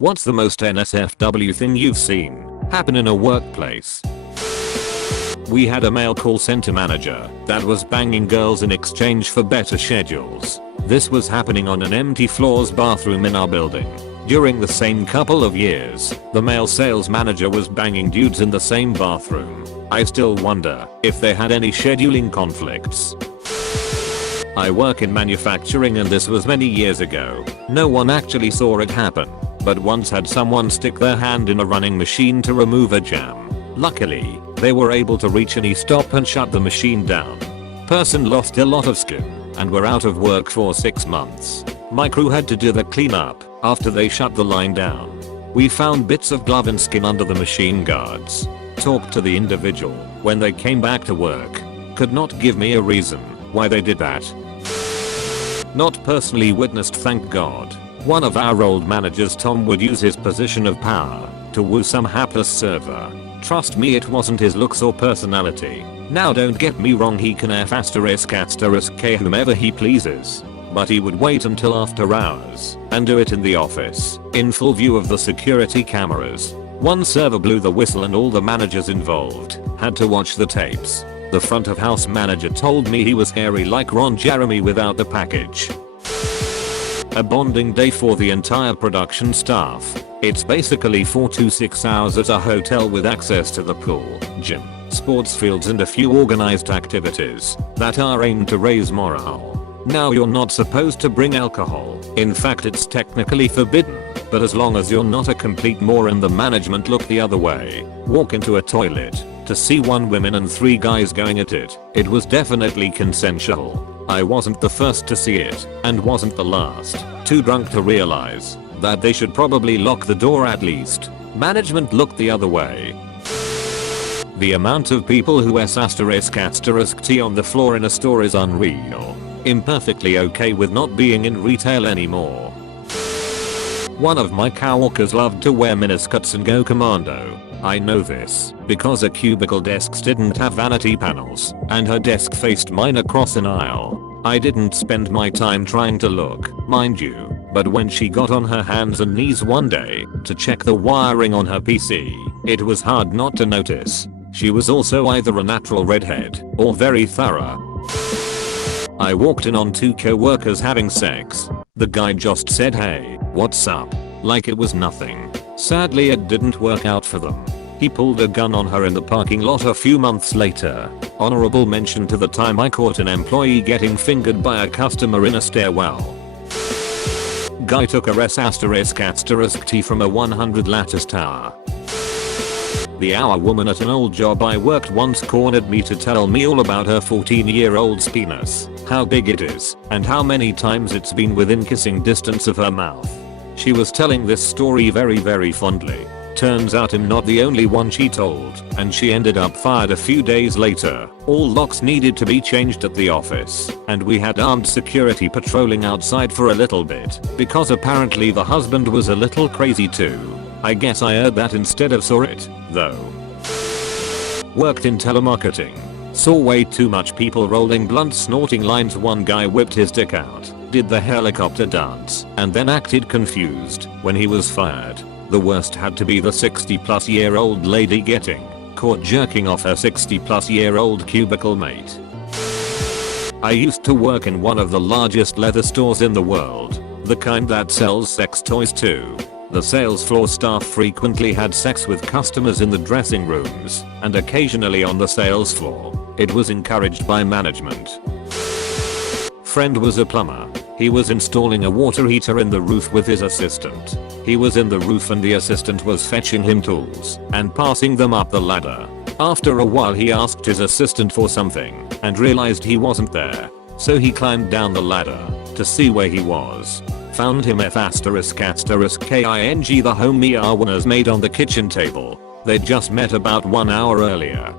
What's the most NSFW thing you've seen happen in a workplace? We had a male call center manager that was banging girls in exchange for better schedules. This was happening on an empty floors bathroom in our building. During the same couple of years, the male sales manager was banging dudes in the same bathroom. I still wonder if they had any scheduling conflicts. I work in manufacturing and this was many years ago. No one actually saw it happen, but once had someone stick their hand in a running machine to remove a jam. Luckily, they were able to reach any stop and shut the machine down. Person lost a lot of skin and were out of work for 6 months. My crew had to do the cleanup after they shut the line down. We found bits of glove and skin under the machine guards. Talked to the individual when they came back to work. Could not give me a reason why they did that. Not personally witnessed, thank God. One of our old managers, Tom, would use his position of power to woo some hapless server. Trust me, it wasn't his looks or personality. Now don't get me wrong, he can F***K whomever he pleases. But he would wait until after hours and do it in the office, in full view of the security cameras. One server blew the whistle and all the managers involved had to watch the tapes. The front of house manager told me he was hairy like Ron Jeremy without the package. A bonding day for the entire production staff. It's basically 4 to 6 hours at a hotel with access to the pool, gym, sports fields and a few organized activities that are aimed to raise morale. Now you're not supposed to bring alcohol. In fact, it's technically forbidden, but as long as you're not a complete moron, the management look the other way. Walk into a toilet to see 1 woman and 3 guys going at it. It was definitely consensual. I wasn't the first to see it and wasn't the last. Too drunk to realize that they should probably lock the door at least. Management looked the other way. The amount of people who ***T on the floor in a store is unreal. Imperfectly okay with not being in retail anymore. One of my coworkers loved to wear miniskirts and go commando. I know this because her cubicle desks didn't have vanity panels and her desk faced mine across an aisle. I didn't spend my time trying to look, mind you, but when she got on her hands and knees one day to check the wiring on her PC, it was hard not to notice. She was also either a natural redhead or very thorough. I walked in on 2 co-workers having sex. The guy just said, "Hey, what's up?" like it was nothing. Sadly, it didn't work out for them. He pulled a gun on her in the parking lot a few months later. Honorable mention to the time I caught an employee getting fingered by a customer in a stairwell. Guy took a ***T from a 100 lattice tower. The hour woman at an old job I worked once cornered me to tell me all about her 14-year-old's penis, how big it is, and how many times it's been within kissing distance of her mouth. She was telling this story very fondly. Turns out I'm not the only one she told, and she ended up fired a few days later. All locks needed to be changed at the office, and we had armed security patrolling outside for a little bit, because apparently the husband was a little crazy too. I guess I heard that instead of saw it, though. Worked in telemarketing. Saw way too much people rolling blunts, snorting lines. One guy whipped his dick out, did the helicopter dance, and then acted confused when he was fired. The worst had to be the 60-plus-year-old lady getting caught jerking off her 60-plus-year-old cubicle mate. I used to work in one of the largest leather stores in the world, the kind that sells sex toys too. The sales floor staff frequently had sex with customers in the dressing rooms and occasionally on the sales floor. It was encouraged by management. Friend was a plumber. He was installing a water heater in the roof with his assistant. He was in the roof and the assistant was fetching him tools and passing them up the ladder. After a while he asked his assistant for something and realized he wasn't there. So he climbed down the ladder to see where he was. Found him ****king the homie oh&s made on the kitchen table. They'd just met about 1 hour earlier.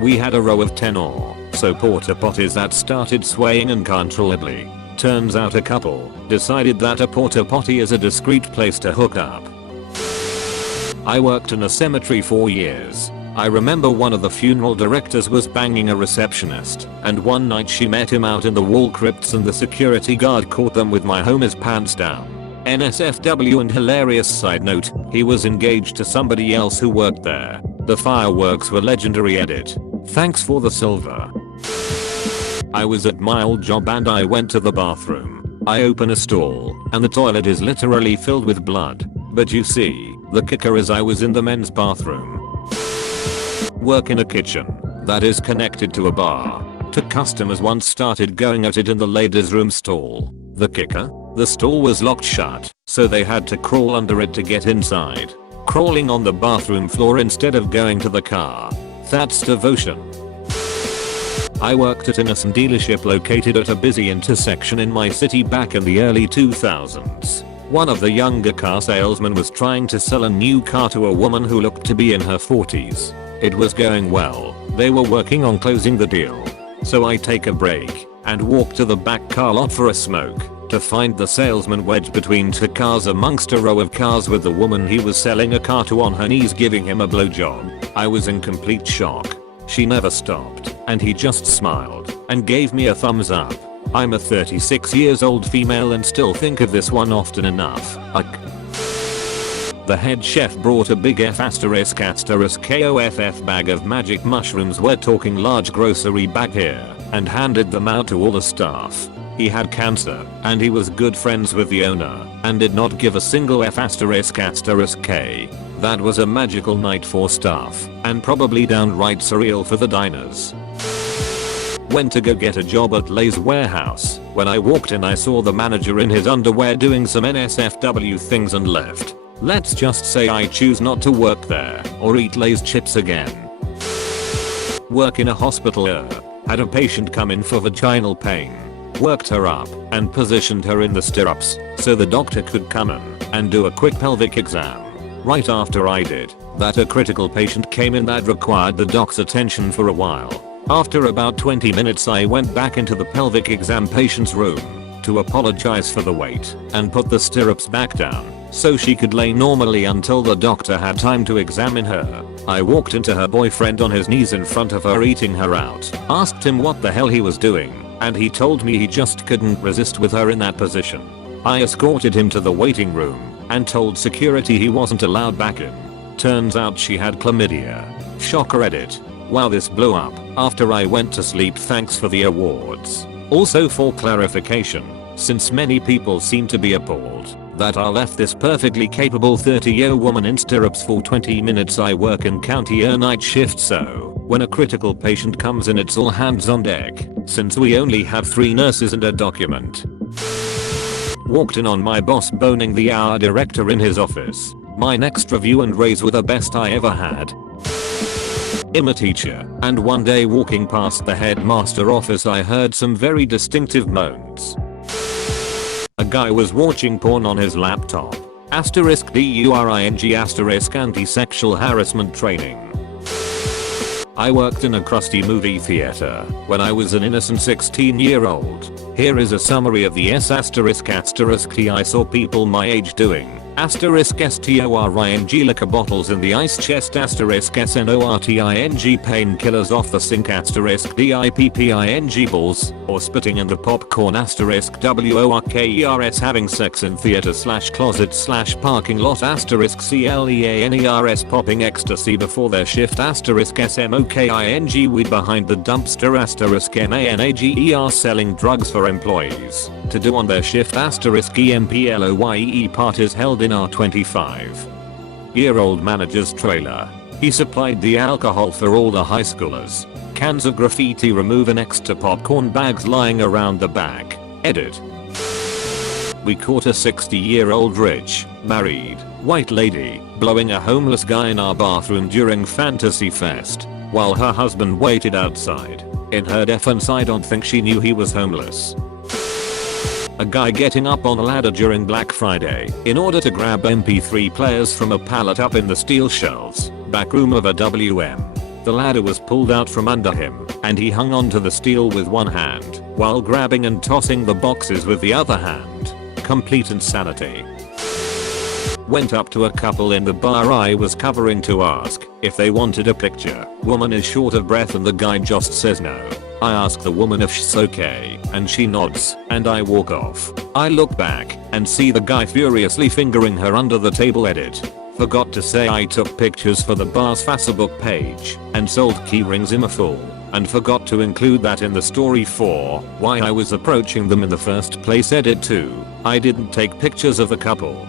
We had a row of 10 or so porta potties that started swaying uncontrollably. Turns out a couple decided that a porta potty is a discreet place to hook up. I worked in a cemetery for years. I remember one of the funeral directors was banging a receptionist, and one night she met him out in the wall crypts and the security guard caught them with my homie's pants down. NSFW, and hilarious side note, he was engaged to somebody else who worked there. The fireworks were legendary. Edit. Thanks for the silver. I was at my old job and I went to the bathroom. I open a stall and the toilet is literally filled with blood. But you see, the kicker is I was in the men's bathroom. Work in a kitchen that is connected to a bar. Two customers once started going at it in the ladies' room stall. The kicker? The stall was locked shut, so they had to crawl under it to get inside. Crawling on the bathroom floor instead of going to the car. That's devotion. I worked at an innocent dealership located at a busy intersection in my city back in the early 2000s. One of the younger car salesmen was trying to sell a new car to a woman who looked to be in her 40s. It was going well. They were working on closing the deal. So I take a break and walk to the back car lot for a smoke to find the salesman wedged between two cars amongst a row of cars with the woman he was selling a car to on her knees giving him a blowjob. I was in complete shock. She never stopped and he just smiled and gave me a thumbs up. I'm a 36 years old female and still think of this one often enough. The head chef brought a big F***KOFF bag of magic mushrooms, we're talking large grocery bag here, and handed them out to all the staff. He had cancer, and he was good friends with the owner, and did not give a single F***K. That was a magical night for staff, and probably downright surreal for the diners. Went to go get a job at Lay's warehouse. When I walked in I saw the manager in his underwear doing some NSFW things and left. Let's just say I choose not to work there or eat Lay's chips again. Work in a hospital. Had a patient come in for vaginal pain. Worked her up and positioned her in the stirrups so the doctor could come in and do a quick pelvic exam. Right after I did that, a critical patient came in that required the doc's attention for a while. After about 20 minutes I went back into the pelvic exam patient's room to apologize for the wait and put the stirrups back down so she could lay normally until the doctor had time to examine her. I walked into her boyfriend on his knees in front of her eating her out, asked him what the hell he was doing, and he told me he just couldn't resist with her in that position. I escorted him to the waiting room and told security he wasn't allowed back in. Turns out she had chlamydia. Shocker. Edit. Wow, this blew up after I went to sleep. Thanks for the awards. Also, for clarification, since many people seem to be appalled that I left this perfectly capable 30-year-old woman in stirrups for 20 minutes, I work in county night shift, so when a critical patient comes in it's all hands on deck since we only have 3 nurses and a document. Walked in on my boss boning the hour director in his office. My next review and raise were the best I ever had. I'm a teacher, and one day walking past the headmaster office I heard some very distinctive moans. A guy was watching porn on his laptop. *during anti-sexual harassment training. I worked in a crusty movie theater when I was an innocent 16-year-old. Here is a summary of the **T I saw people my age doing. *storing liquor bottles in the ice chest *snorting painkillers off the sink *dipping balls or spitting in the popcorn *workers having sex in theater /closet /parking lot *cleaners popping ecstasy before their shift *smoking weed behind the dumpster *manager selling drugs for employees to do on their shift *employee parties held in our 25-year-old manager's trailer. He supplied the alcohol for all the high schoolers. Cans of graffiti removing next to popcorn bags lying around the back. Edit. We caught a 60-year-old rich, married, white lady blowing a homeless guy in our bathroom during Fantasy Fest while her husband waited outside. In her defense, I don't think she knew he was homeless. A guy getting up on a ladder during Black Friday in order to grab MP3 players from a pallet up in the steel shelves back room of a WM. The ladder was pulled out from under him and he hung onto the steel with one hand while grabbing and tossing the boxes with the other hand. Complete insanity. Went up to a couple in the bar I was covering to ask if they wanted a picture. Woman is short of breath and the guy just says no. I ask the woman if she's okay, and she nods, and I walk off. I look back and see the guy furiously fingering her under the table. Edit. Forgot to say I took pictures for the bar's Facebook page and sold keyrings in a full, and forgot to include that in the story for why I was approaching them in the first place. Edit 2. I didn't take pictures of the couple.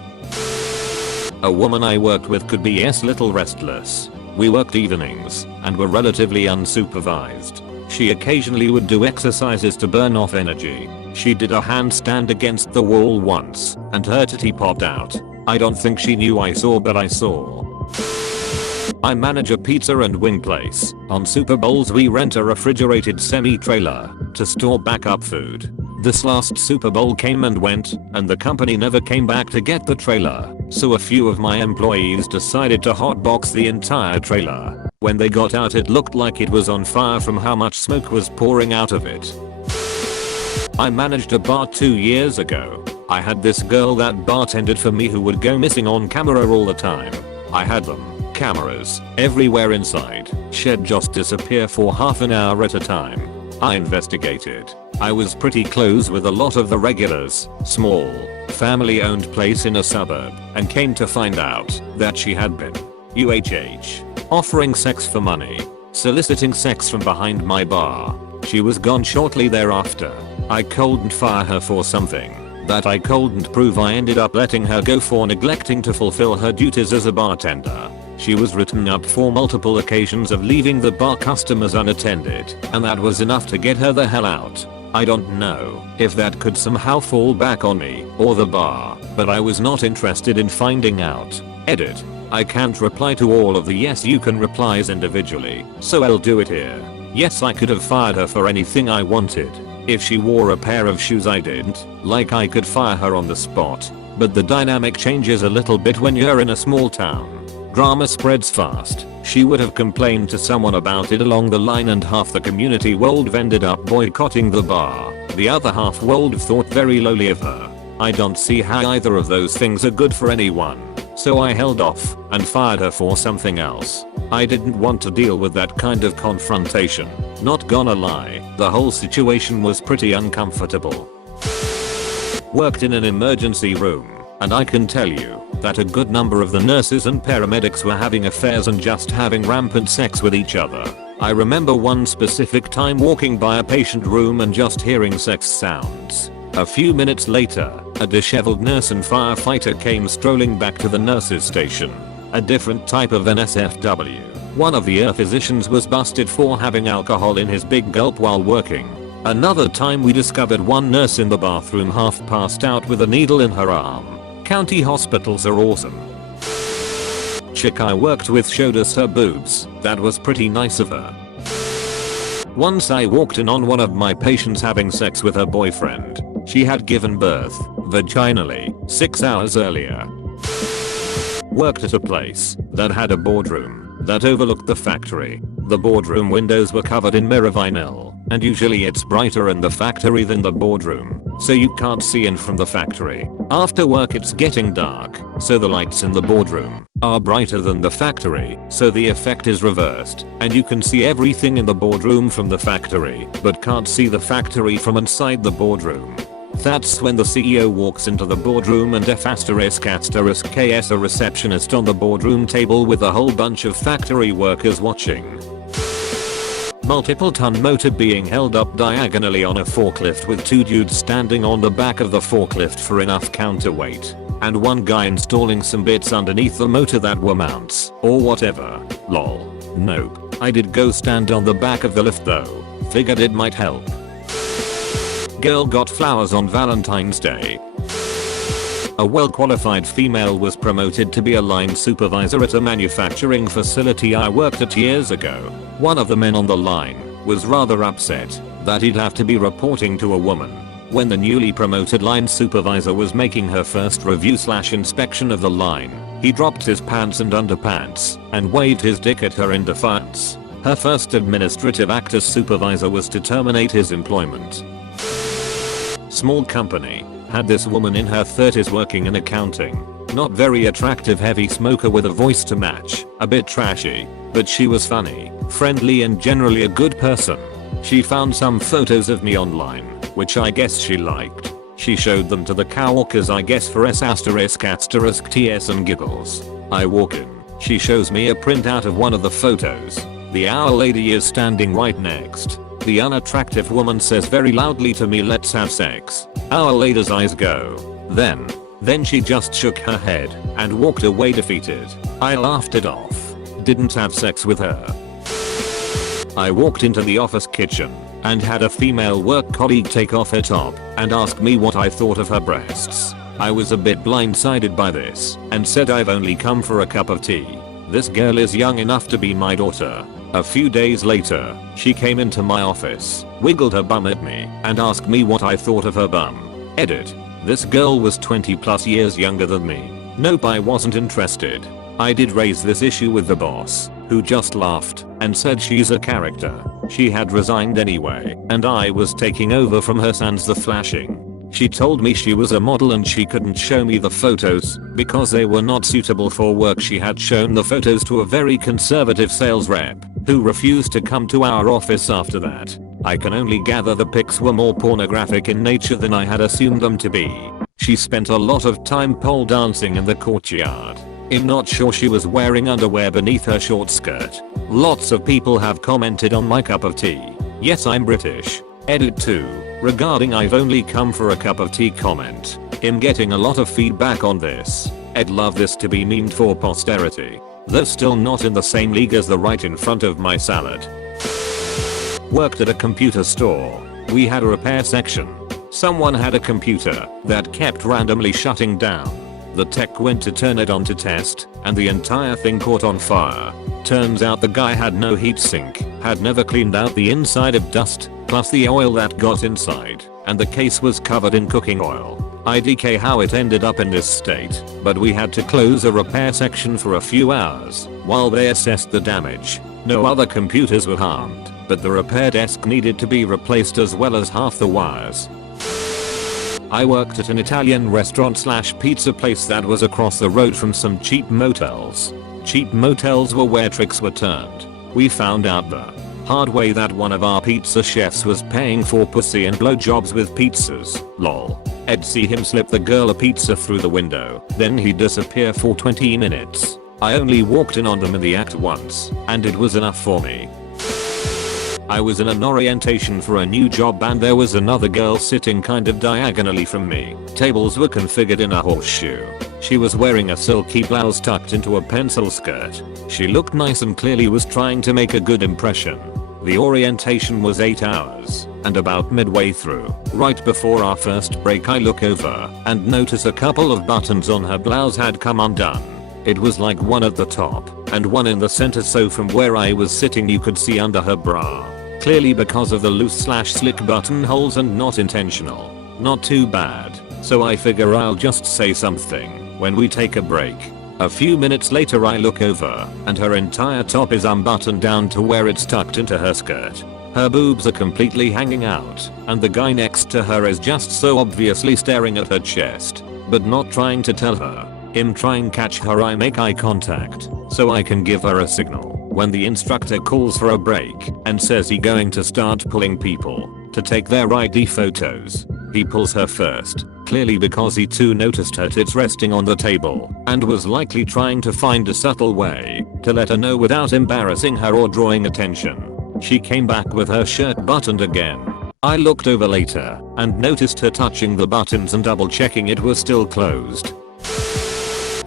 A woman I worked with could be little restless. We worked evenings and were relatively unsupervised. She occasionally would do exercises to burn off energy. She did a handstand against the wall once and her titty popped out. I don't think she knew I saw, but I saw. I manage a pizza and wing place. On Super Bowls we rent a refrigerated semi-trailer to store backup food. This last Super Bowl came and went, and the company never came back to get the trailer, so a few of my employees decided to hotbox the entire trailer. When they got out it looked like it was on fire from how much smoke was pouring out of it. I managed a bar 2 years ago. I had this girl that bartended for me who would go missing on camera all the time. I had them, cameras, everywhere inside. She'd just disappear for half an hour at a time. I investigated. I was pretty close with a lot of the regulars, small, family-owned place in a suburb, and came to find out that she had been offering sex for money, soliciting sex from behind my bar. She was gone shortly thereafter. I couldn't fire her for something that I couldn't prove. I ended up letting her go for neglecting to fulfill her duties as a bartender. She was written up for multiple occasions of leaving the bar customers unattended, and that was enough to get her the hell out. I don't know if that could somehow fall back on me or the bar, but I was not interested in finding out. Edit. I can't reply to all of the yes you can replies individually, so I'll do it here. Yes, I could have fired her for anything I wanted. If she wore a pair of shoes I didn't like, I could fire her on the spot, but the dynamic changes a little bit when you're in a small town. Drama spreads fast. She would have complained to someone about it along the line, and half the community would have ended up boycotting the bar. The other half would have thought very lowly of her. I don't see how either of those things are good for anyone, so I held off and fired her for something else. I didn't want to deal with that kind of confrontation. Not gonna lie, the whole situation was pretty uncomfortable. Worked in an emergency room, and I can tell you that a good number of the nurses and paramedics were having affairs and just having rampant sex with each other. I remember one specific time walking by a patient room and just hearing sex sounds. A few minutes later, a disheveled nurse and firefighter came strolling back to the nurses' station. A different type of NSFW. One of the physicians was busted for having alcohol in his big gulp while working. Another time we discovered one nurse in the bathroom half passed out with a needle in her arm. County hospitals are awesome. Chick I worked with showed us her boobs. That was pretty nice of her. Once I walked in on one of my patients having sex with her boyfriend. She had given birth, vaginally, 6 hours earlier. Worked at a place that had a boardroom that overlooked the factory. The boardroom windows were covered in mirror vinyl, and usually it's brighter in the factory than the boardroom, so you can't see in from the factory. After work it's getting dark, so the lights in the boardroom are brighter than the factory, so the effect is reversed, and you can see everything in the boardroom from the factory, but can't see the factory from inside the boardroom. That's when the CEO walks into the boardroom and F***KS a receptionist on the boardroom table with a whole bunch of factory workers watching. Multiple ton motor being held up diagonally on a forklift with 2 dudes standing on the back of the forklift for enough counterweight, and one guy installing some bits underneath the motor that were mounts or whatever. Lol. Nope. I did go stand on the back of the lift though. Figured it might help. Girl got flowers on Valentine's Day. A well-qualified female was promoted to be a line supervisor at a manufacturing facility I worked at years ago. One of the men on the line was rather upset that he'd have to be reporting to a woman. When the newly promoted line supervisor was making her first review/inspection of the line, he dropped his pants and underpants and waved his dick at her in defiance. Her first administrative act as supervisor was to terminate his employment. Small company. Had this woman in her 30s working in accounting. Not very attractive, heavy smoker with a voice to match. A bit trashy, but she was funny, friendly and generally a good person. She found some photos of me online, which I guess she liked. She showed them to the coworkers, I guess for S***TS and giggles. I walk in. She shows me a printout of one of the photos. The our lady is standing right next. The unattractive woman says very loudly to me, "Let's have sex." Our lady's eyes go. Then she just shook her head and walked away defeated. I laughed it off. Didn't have sex with her. I walked into the office kitchen and had a female work colleague take off her top and ask me what I thought of her breasts. I was a bit blindsided by this and said I've only come for a cup of tea. This girl is young enough to be my daughter. A few days later, she came into my office, wiggled her bum at me, and asked me what I thought of her bum. Edit. This girl was 20 plus years younger than me. Nope, I wasn't interested. I did raise this issue with the boss, who just laughed and said she's a character. She had resigned anyway, and I was taking over from her sans the flashing. She told me she was a model and she couldn't show me the photos because they were not suitable for work. She had shown the photos to a very conservative sales rep who refused to come to our office after that. I can only gather the pics were more pornographic in nature than I had assumed them to be. She spent a lot of time pole dancing in the courtyard. I'm not sure she was wearing underwear beneath her short skirt. Lots of people have commented on my cup of tea. Yes, I'm British. Edit 2. Regarding I've only come for a cup of tea comment. I'm getting a lot of feedback on this. I'd love this to be memed for posterity. Though still not in the same league as the right in front of my salad. Worked at a computer store. We had a repair section. Someone had a computer that kept randomly shutting down. The tech went to turn it on to test, and the entire thing caught on fire. Turns out the guy had no heatsink, had never cleaned out the inside of dust, plus the oil that got inside, and the case was covered in cooking oil. IDK how it ended up in this state, but we had to close a repair section for a few hours while they assessed the damage. No other computers were harmed, but the repair desk needed to be replaced as well as half the wires. I worked at an Italian restaurant slash pizza place that was across the road from some cheap motels. Cheap motels were where tricks were turned. We found out the hard way that one of our pizza chefs was paying for pussy and blowjobs with pizzas. Lol. I'd see him slip the girl a pizza through the window, then he'd disappear for 20 minutes. I only walked in on them in the act once, and it was enough for me. I was in an orientation for a new job and there was another girl sitting kind of diagonally from me. Tables were configured in a horseshoe. She was wearing a silky blouse tucked into a pencil skirt. She looked nice and clearly was trying to make a good impression. The orientation was 8 hours, and about midway through, right before our first break, I look over and notice a couple of buttons on her blouse had come undone. It was like one at the top and one in the center, so from where I was sitting you could see under her bra. Clearly because of the loose slash slick buttonholes and not intentional. Not too bad, so I figure I'll just say something when we take a break. A few minutes later I look over and her entire top is unbuttoned down to where it's tucked into her skirt. Her boobs are completely hanging out and the guy next to her is just so obviously staring at her chest, but not trying to tell her. I'm trying catch her, I make eye contact so I can give her a signal. When the instructor calls for a break and says he going to start pulling people to take their ID photos, he pulls her first, clearly because he too noticed her tits resting on the table and was likely trying to find a subtle way to let her know without embarrassing her or drawing attention. She came back with her shirt buttoned again. I looked over later and noticed her touching the buttons and double checking it was still closed.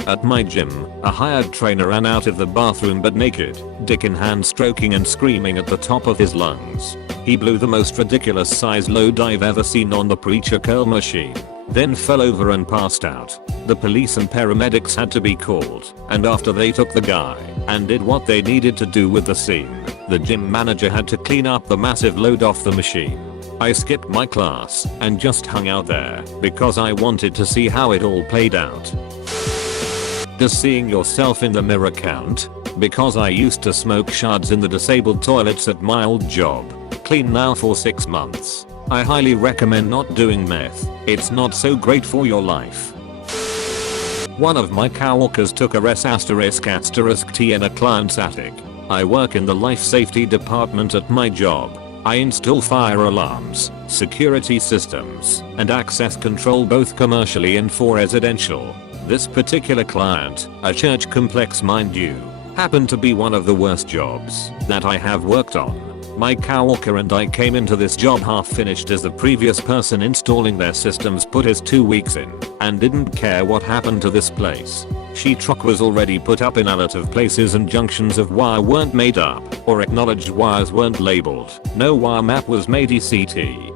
At my gym, a hired trainer ran out of the bathroom but naked, dick in hand, stroking and screaming at the top of his lungs. He blew the most ridiculous size load I've ever seen on the preacher curl machine, then fell over and passed out. The police and paramedics had to be called, and after they took the guy and did what they needed to do with the scene, the gym manager had to clean up the massive load off the machine. I skipped my class and just hung out there because I wanted to see how it all played out. Does seeing yourself in the mirror count? Because I used to smoke shards in the disabled toilets at my old job. Clean now for 6 months. I highly recommend not doing meth. It's not so great for your life. One of my coworkers took a S***T in a client's attic. I work in the life safety department at my job. I install fire alarms, security systems, and access control both commercially and for residential. This particular client, a church complex mind you, happened to be one of the worst jobs that I have worked on. My coworker and I came into this job half finished as the previous person installing their systems put his 2 weeks in and didn't care what happened to this place. She truck was already put up in a lot of places and junctions of wire weren't made up or acknowledged wires weren't labeled. No wire map was made ECT.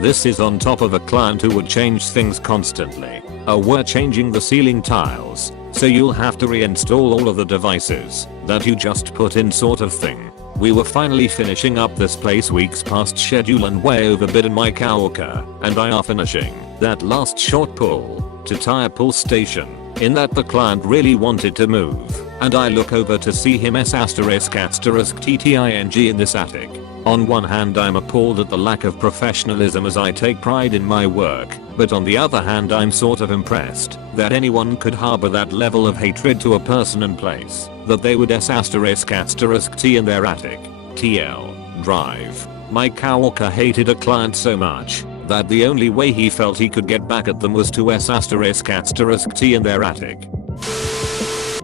This is on top of a client who would change things constantly. We're changing the ceiling tiles, so you'll have to reinstall all of the devices that you just put in sort of thing. We were finally finishing up this place weeks past schedule and way overbid, and my coworker and I are finishing that last short pull to tire pull station in that the client really wanted to move, and I look over to see him **TTING in this attic. On one hand I'm appalled at the lack of professionalism as I take pride in my work, but on the other hand I'm sort of impressed that anyone could harbor that level of hatred to a person and place, that they would **T in their attic. TL. Drive. My coworker hated a client so much that the only way he felt he could get back at them was to **T in their attic.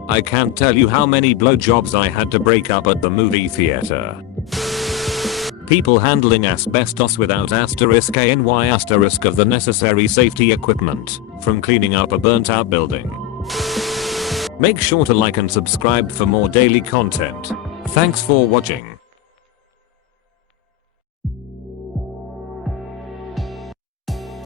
I can't tell you how many blowjobs I had to break up at the movie theater. People handling asbestos without **ANY* of the necessary safety equipment, from cleaning up a burnt out building. Make sure to like and subscribe for more daily content. Thanks for watching.